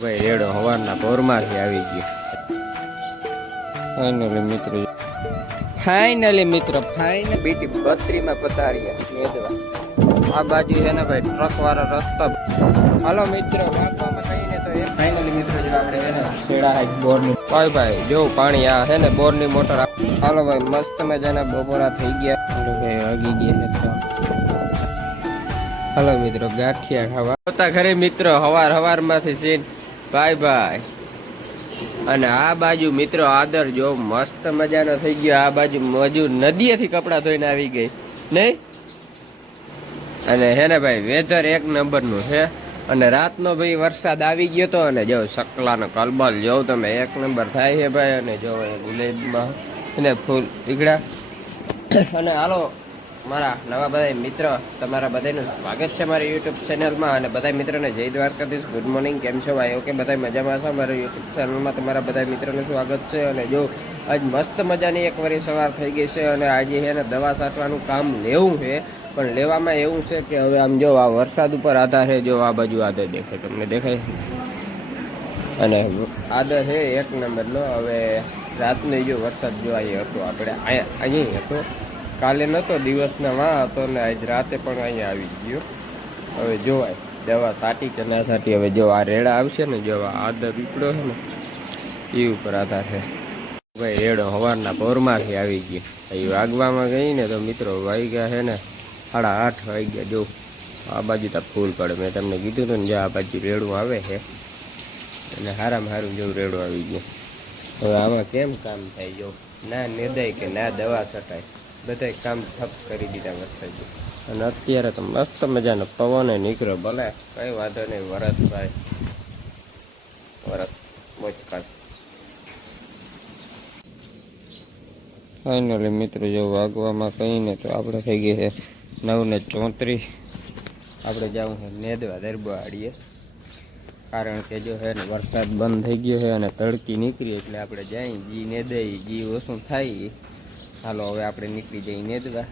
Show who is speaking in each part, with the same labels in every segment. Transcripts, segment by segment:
Speaker 1: ભાઈ રેડો હવારના પોરમાંથી આવી ગયો. ફાઇનલી મિત્રો. ફાઇનલી મિત્રો ફાઇનલ બીટી બત્રીમાં પતાર્યા મેદવા. આ બાજુ છે ને ભાઈ ટ્રક વાળા રસ્તા. પાણી આ છે ને બોરની મોટર હાલો ભાઈ, મસ્ત મજાના બપોરા થઈ ગયા. ભાઈ તો. હાલો મિત્રો, ગાંઠિયા ખાવા. પોતા ઘરે મિત્રો, હવાર હવારમાંથી સીન બાય ભાઈ અને આ બાજુ મિત્રો આદર જો મસ્ત મજાનો થઈ ગયો. આ બાજુ મજૂર નદીએથી કપડાં ધોઈને આવી ગઈ. નહીં? અને હે ને ભાઈ વેધર એક નંબરનું છે. અને રાતનો ભાઈ વરસાદ આવી ગયો તો અને જો સકલાનો કલબલ જો તમે, એક નંબર થાય છે ભાઈ. અને જો ગુલેબમાં અને ફૂલ ઈગડા અને હાલો મારા નવા બધા મિત્ર, તમારા બધાનું સ્વાગત છે મારી યુટ્યુબ ચેનલમાં અને બધા મિત્રોને જય દ્વારકાધીશ ગુડ મોર્નિંગ કેમ છો ભાઈ? ઓકે બધા મજામાં છો? મારી યુટ્યુબ ચેનલમાં તમારા બધા મિત્રોનું સ્વાગત છે અને જો આજ મસ્ત મજાની એક વરી સવાર થઈ ગઈ છે અને આજે છે ને દવા છાંટવાનું કામ લેવું છે, પણ લેવામાં એવું છે કે હવે આમ જો આ વરસાદ ઉપર આધાર છે, જો આ બાજુ આદર દેખાય, તમને દેખાય? અને આદર છે એક નંબરનો, હવે રાતનો જો વરસાદ જો અહીં હતો, આપણે અહીં હતો. કાલે નહોતો દિવસના માં હતો ને આજ રાતે પણ અહીંયા આવી ગયો. હવે જોવાય દવા સાટી કે ના સાટી, હવે જો આ રેડા આવશે ને, જો આદર પીપળો છે ને, એ ઉપર આધાર છે. ભાઈ, રેડો સવારના પોરમાંથી આવી ગયો. એ વાગવામાં ગઈ ને તો મિત્રો વાગ્યા છે ને સાડા આઠ વાગ્યા. જો આ બાજુ તો ફૂલ પડે. મેં તમને કીધું હતું ને, જો આ બાજુ રેડું આવે છે. અને હારામાં હારું જેવું રેડું આવી ગયું. હવે આમાં કેમ કામ થાય? જો ના નિર્દય કે ના દવા છટાય. બધા કામ ઠપ કરી દીધા વરસાદ. અને અત્યારે તો મસ્ત મજાનો પવન નીકળ્યો ભલે, કઈ વાંધો નહીં, વરસ ભાઈ. વરસ, મોજકાલ. ફાઇનલી મિત્રો, જો વાગવામાં કહીને તો આપણે થઈ ગઈ છે નવ ને ચોત્રીસ. આપણે જવું છે નેદવા દરબાડીએ કારણ કે જો છે ને વરસાદ બંધ થઈ ગયો છે અને તડકી નીકળી, એટલે આપણે જાય જી નેદાઈ જી ઓછું થાય. હાલો, હવે આપણે નીકળી જઈએ નેદવા.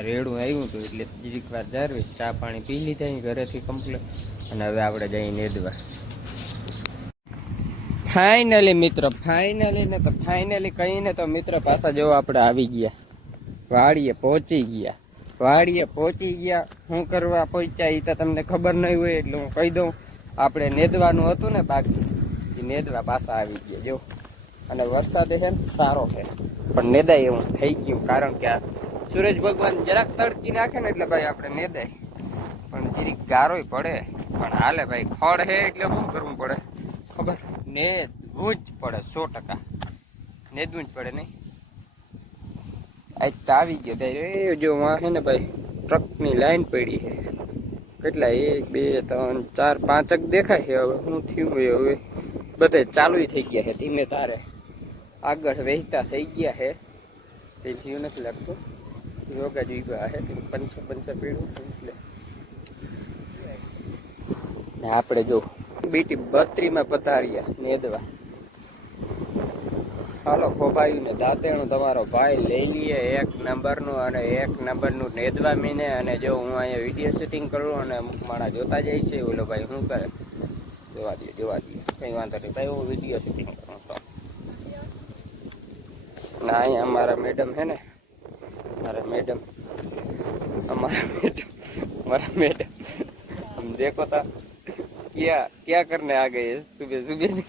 Speaker 1: રેડું આવ્યું હતું એટલે જીરીક વાર જારવી, ચા પાણી પી લીધા ઘરેથી કમ્પ્લેટ અને હવે આપણે જઈ નેદવા. ફાઇનલી મિત્ર ફાઇનલી ને તો ફાઇનલી કહીને તો મિત્ર પાછા જો આપણે આવી ગયા. વાડીએ પહોંચી ગયા. વાડીએ પહોંચી ગયા. શું કરવા પહોંચ્યા એ તો તમને ખબર નહીં હોય એટલે હું કહી દઉં. આપણે નેદવાનું હતું ને બાકી નેદવા પાછા આવી ગયા. જો. અને વરસાદ છે ને સારો છે. પણ નેદાય એવું થઈ ગયું, કારણ કે આ સૂરજ ભગવાન જરાક તડકી નાખે ને એટલે ભાઈ આપણે નેદાય. પણ જીરીક ગારોય પડે. પણ હાલે ભાઈ, ખડ હે એટલે શું કરવું પડે? ખબર? નેદવું જ પડે સો ટકા. નેદવું જ પડે નહીં. આજ તો આવી ગયો એ જો વાં છે ને ભાઈ, ટ્રકની લાઈન પડી છે. કેટલા? એક, બે, ત્રણ, ચાર પાંચક દેખાય છે હવે. શું થયું હવે? બધે ચાલુ થઈ ગયા છે ધીમે તારે આગળ વહેતા થઈ ગયા છે તે જીવ નથી લાગતો. યોગા જોઈ ગયા છે પંચર પંચર પીડું એટલે. ને આપણે જો બીટી બત્રીમાં પતાર્યા નેદવા. હાલો, ખોભાયું ને દાંતેણું તમારો ભાઈ લઈ લઈએ એક નંબરનું અને એક નંબરનું નેદવા મીને અને જો હું અહીંયા વીડિયો શૂટિંગ કરું અને અમુક માણા જોતા જાય છે, ઓલો ભાઈ શું કરે? જોવા દે જોવા દે. કંઈ વાંધો નહીં, ભાઈ, હું વીડિયો શૂટિંગ કરું. ના અહીંયા અમારા મેડમ હે ને મારા મેડમ हमारा मैडम हमारा मैडम हम देखो था क्या क्या करने आ गए हैं सुबह सुबह में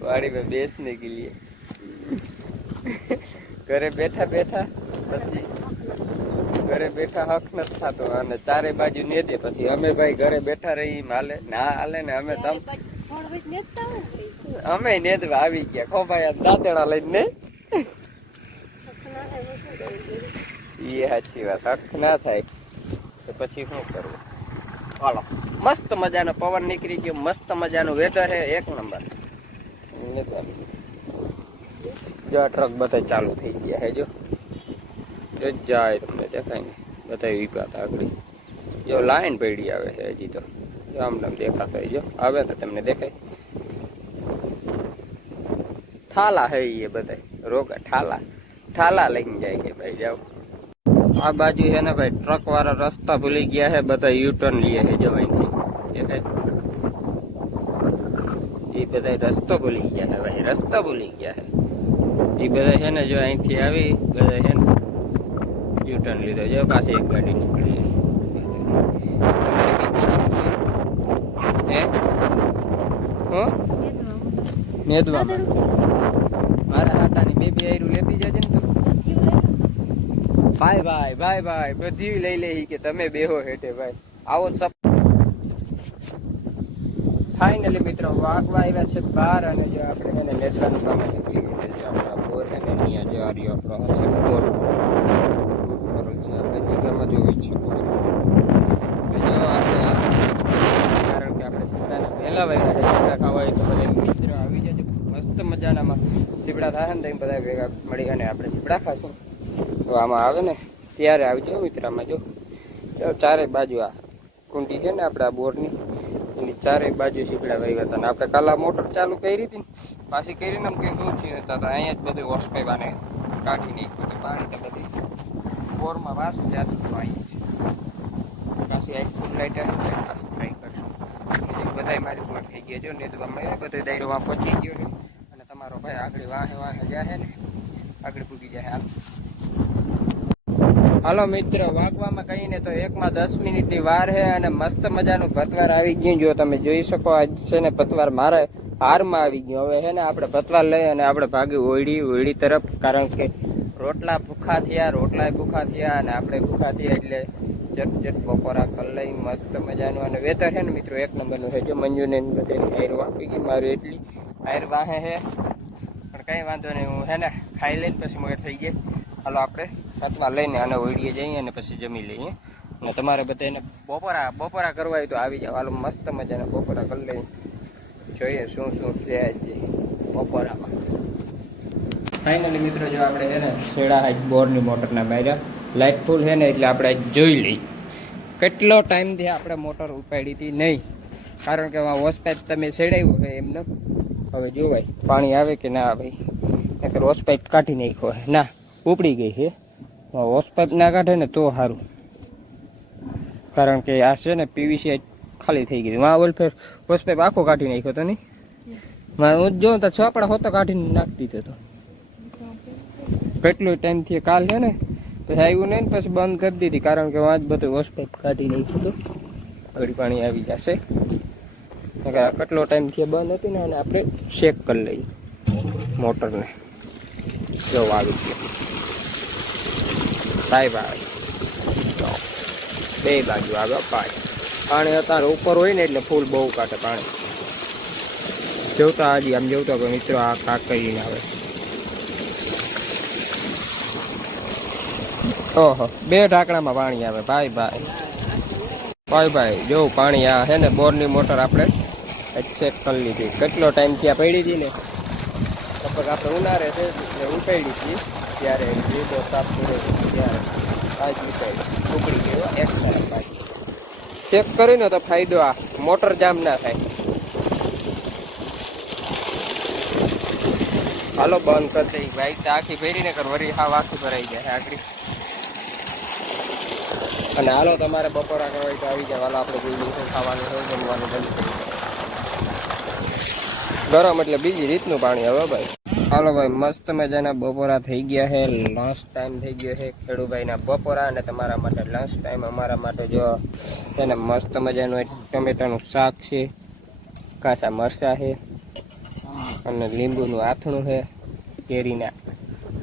Speaker 1: वाड़ी में बेचने के लिए ઘરે બેઠા બેઠા પછી ઘરે બેઠા હક નથી થતો અને ચારે બાજુ ને દે પછી અમે ભાઈ ઘરે બેઠા રહી હાલે ના હાલે ને અમે તમ અમે નેદવા આવી ગયા. ખોભાયા દાંતેડા લઈને એ સાચી વાત. હક ના થાય. તો પછી શું કરવું? હાલો. મસ્ત મજાનો પવન નીકળી ગયો. મસ્ત મજાનું વેધર છે. એક નંબર. જો ટ્રક બધા ચાલુ થઈ ગયા હે જો. જો જાય તમને દેખાય ને. બધા વિપા હતા આગળ જો લાઈન પડી આવે છે હજી તો. આમ નામ દેખાતો જો. આવે તો તમને દેખાય. ઠાલા હે એ બધા રોગા ઠાલા. ઠાલા લઈને જાય છે ભાઈ, જાઓ. આ બાજુ છે ને ભાઈ ટ્રક વાળા રસ્તા ભૂલી ગયા છે બધા યુ ટર્ન લે છે જો અહીંથી દેખાય? એ બધા રસ્તો ભૂલી ગયા છે ભાઈ, રસ્તો ભૂલી ગયા છે. એ બધા છે ને જો અહીંથી આવી બધા છે ને યુટર્ન લીધો. જો પાછી એક ગાડી નીકળી હે? હો? મેદવામાં મારા હાટાની બે બે આયરું લેતી જજે ને તું. ભાઈ ભાઈ ભાઈ ભાઈ, બધી લઈ લઈ કે તમે બેહો હેઠે, ભાઈ. આવો સપ ફાઇનલી મિત્રો વાગવા આવ્યા છે બાર અને જો આપણે એને લેસવાનું કામ છે. અહીંયા જો આ છે કારણ કે આપણે સીતાના પહેલા વાગ્યા છે, સીતા ખાવા હોય તો જજો મસ્ત મજાનામાં સીપડા થાય ને બધા ભેગા મળી અને આપણે સીપડા ખાશું તો આમાં આવે ને, ત્યારે આવજો મિત્રામાં, જો. જો ચારે બાજુ આ કુંડી છે ને આપણે આ બોરની, એની ચારે બાજુ સીપડા વાગ્યા હતા. ને આપણે કાલા મોટર ચાલુ કરી હતી પાછી કરીને આમ કંઈ શું હતા અહીંયા જ બધું વોશપાઈવાને કાઢી નાખ્યું પાણી તો બધી બોરમાં વાસું જાતું હતું અહીંયા છે પાછી આવી જાય પાછું ટ્રાય કરશું. બધા મારી ઉપર થઈ ગયા, જો. ને તો અમે બધો દાયરોમાં પહોંચી ગયો ને. ભાઈ, આગળ વાહે વાહે જાય આગળ પૂગી જાય હાલ. મિત્ર, વાગવામાં કહીને તો એકમાં દસ મિનિટની વાર છે અને મસ્ત મજાનું પતવાર આવી ગયું. જો તમે જોઈ શકો, આજ છે ને પતવાર મારે હારમાં આવી ગયું. હવે છે ને આપણે પતવાર લઈ અને આપણે ભાગી ઓળી ઓળી તરફ, કારણ કે રોટલા ભૂખા થયા રોટલા ભૂખા થયા અને આપણે ભૂખા થયા એટલે ચટ ચટ બપોરા લઈ, મસ્ત મજાનું. અને વેતર છે ને મિત્રો, એક નંબરનું છે જો મંજુને બધી આયર વાપી ગઈ, મારું એટલી આયર વાહે છે કંઈ વાંધો નહીં, હું હે ને ખાઈ લઈને પછી મગર થઈ ગઈ. હાલો આપણે હાથમાં લઈને અને ઓળીએ જઈએ અને પછી જમી લઈએ. અને તમારે બધાને બપોરા બપોરા કરવા હોય તો આવી જાવ હાલો, મસ્ત મજાના બપોરા કરી લઈએ. જોઈએ શું શું છે આજે બપોરામાં. ફાઇનલી મિત્રો, જો આપણે છે ને છેડા બોરની મોટરના માર્યા. લાઇટ ફૂલ છે ને એટલે આપણે જોઈ લઈ કેટલો ટાઈમથી આપણે મોટર ઉપાડી હતી નહીં. કારણ કે વોશ પાઇપ તમે છેડાવ્યું છે એમને. હવે જોવાય પાણી આવે કે ના આવે નકર વોશ પાઇપ કાઢી નાખ્યો ના, ઉપડી ગઈ છે વોશ પાઇપ ના કાઢે ને તો સારું કારણ કે આ છે ને પીવીસી ખાલી થઈ ગઈ માં ઓલ ફેર વોશ પાઇપ આખો કાઢી નાખ્યો તો નહીં માં હું જોઉં તો છાપડા હોતો કાઢીને નાખી દીધો તો. કેટલો ટાઈમથી કાલ છે ને, પછી આવ્યું નહીં પછી બંધ કરી દીધી. કારણ કે વાંચ બધું વોશ પાઇપ કાઢી નાખ્યું હતું આગળ પાણી આવી જશે. નકર ટાઈમ કેટલો બંધ હતી ને અને આપણે ચેક કરી લઈએ મોટરને. જો આવી ગયો સાહેબ આવે બે બાજુ આવે પાણી. પાણી અત્યારે ઉપર હોય ને એટલે ફૂલ બહુ કાઢે પાણી. જોતા હજી આમ જોતા કે મિત્રો આ કાક કરીને આવે. ઓહો, બે ઢાંકણામાં પાણી આવે. ભાઈ ભાઈ. ભાઈ ભાઈ, જો પાણી આ છે ને, બોરની મોટર આપણે ચેક કરી લીધી. કેટલો ટાઈમ ત્યાં પડી હતી ને? લગભગ આપણે ઉનાળે છે, એટલે ઉપાડી હતી. ત્યારે લીધો સાફ કર્યો ત્યારે આજ ઉપાડી ઉકળી ગયો, એક સારા પાછી ચેક કરીને તો ફાયદો આ મોટર જામ ના થાય. હાલો, બંધ કરી દઈ બાઈક તો આખી પહેરીને કર વરી હા આખી ભરાઈ જાય આખરી. અને હાલો, તમારે બપોરા હોય તો આવી જાય હાલો, આપણે જોઈ લઈશું ખાવાનું હોય જમવાનું બંધ કરી. ગરમ એટલે બીજી રીતનું પાણી હવે ભાઈ. હાલો ભાઈ, મસ્ત મજાના બપોરા થઈ ગયા છે. લંચ ટાઈમ થઈ ગયો છે ખેડૂભાઈના બપોરા અને તમારા માટે લંચ ટાઈમ અમારા માટે જો તેને મસ્ત મજાનું એક ટમેટાનું શાક છે, કાચા મરચાં છે અને લીંબુનું આથણું છે, કેરીના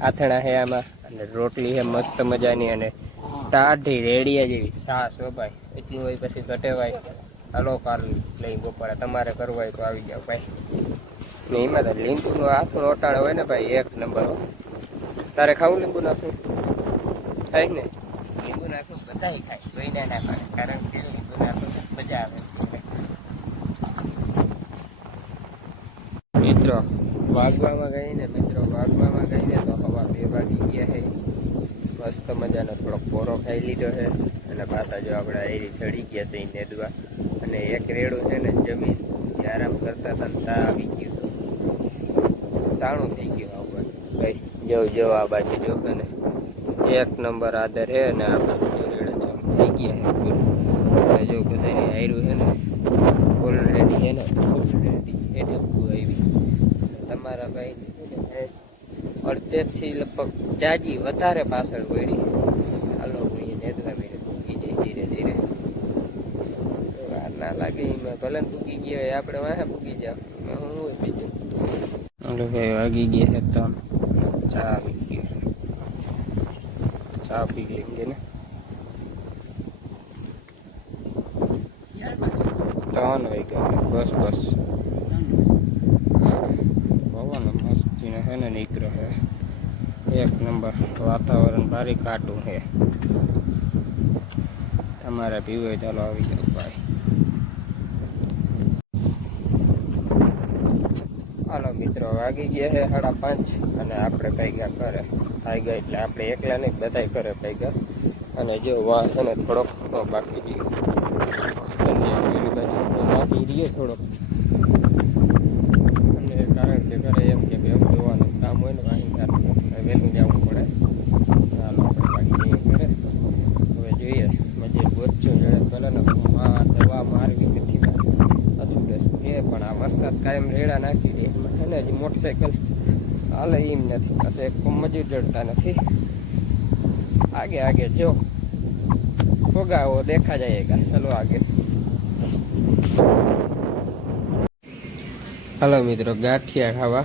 Speaker 1: આથણા છે આમાં અને રોટલી છે મસ્ત મજાની અને ટાઢી રેડિયા જેવી સાસ હો ભાઈ. એટલું હોય પછી ઘટેવાય હાલો કાર લઈને બપોરે. તમારે કરવું હોય તો આવી જાઓ ભાઈ. ને એમાં તો લીંબુનો આથણું ઓટાણે હોય ને ભાઈ એક નંબર હો. તારે ખાવું લીંબુ નાખું થાય ને? લીંબુ નાખું બધા ખાય કોઈને ના પાડે કારણ કે લીંબુ નાખું મજા આવે. મિત્રો વાગવામાં ગઈને મિત્રો વાગવામાં ગઈને તો હવા બે વાગી ગયા છે. મસ્ત મજાનો થોડોક પોરો ખાઈ લીધો છે. અને પાછા જો આપણે એરી ચડી ગયા છે નેદવા. અને એક રેડું છે ને જમીન જે આરામ કરતા હતા તા આવી ગયું હતું તાણું થઈ ગયું આવું ભાઈ જો જો, આ બાજુ જો ને એક નંબર આદર છે અને આ બાજુ જો રેડા થઈ ગયા અને જો બધાને આયરું છે ને. ઓલરેડી છે ને. ઓલરેડી એટલે આવી. તમારા ભાઈ અડધેથી લગભગ જાજી વધારે પાછળ વળી. હાલો, વળી નેદવા મેળે ધીરે ધીરે. લાગે એમાં ભલે ને ગયા હોય, આપણે વાહે ભૂકી જાવ શું હોય બીજું? હાલો ભાઈ, વાગી ગયા છે ત્રણ. ચા આવી ગયો ચા પી લેંગે ને. ત્રણ વાગ્યા બસ બસ. પવન મસ્તીને છે ને, નીકળ્યો છે. એક નંબર. વાતાવરણ ભારી કાટું છે. તમારે પીવું હોય ચાલો આવી જાઓ ભાઈ હાલો મિત્રો, વાગી ગયા છે સાડા પાંચ અને આપણે ભેગા કરે આવી ગયા એટલે આપણે એકલા નહીં, બધાય કરે ભેગા અને જો વાસ અને થોડોક બાકી રહ્યો. બાકી રહ્યો થોડોક. અને કારણ કે ઘરે એમ કે ભેગ જોવાનું કામ હોય ને અહીં વહેલું જવું પડે. ચાલો બાકી નહીં કરે હવે જોઈએ, મજે ગોચું જડે પહેલાં દવા મારવી નથી પણ આ વરસાદ કાયમ રેડા નાખી. એમાં મોટરસાયકલ. હાલે એમ નથી. પાસે એક મજૂર જડતા નથી. આગે આગે, જો. ફોગાવો, દેખા જાયેગા ચલો આગે. હાલો મિત્રો, ગાંઠિયા ખાવા.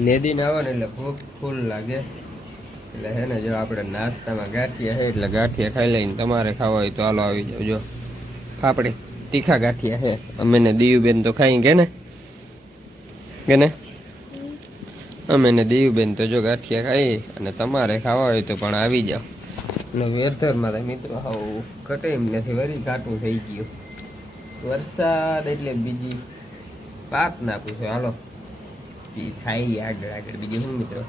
Speaker 1: નેદી નાવા ને એટલે ભૂખ ફૂલ લાગે. એટલે હે ને, જો આપણે નાસ્તામાં ગાંઠિયા છે, એટલે ગાંઠિયા ખાઈ લઈને તમારે ખાવા હોય તો હાલો આવી જાવ જો. આપણે તીખા ગાંઠિયા છે. અમે ને દીયુબેન તો ખાઈ ગયા ને. ને અમે ને દેવબેન તો જો ગાંઠિયા ખાઈ અને તમારે ખાવા હોય તો પણ આવી જાઓ. અને વેધરમાં તો મિત્રો, હાવ ઘટે એમ નથી વળી ઘાટું થઈ ગયું. વરસાદ એટલે બીજી પાક ના પૂછો. હાલો. થાય આગળ આગળ. બીજું શું મિત્રો?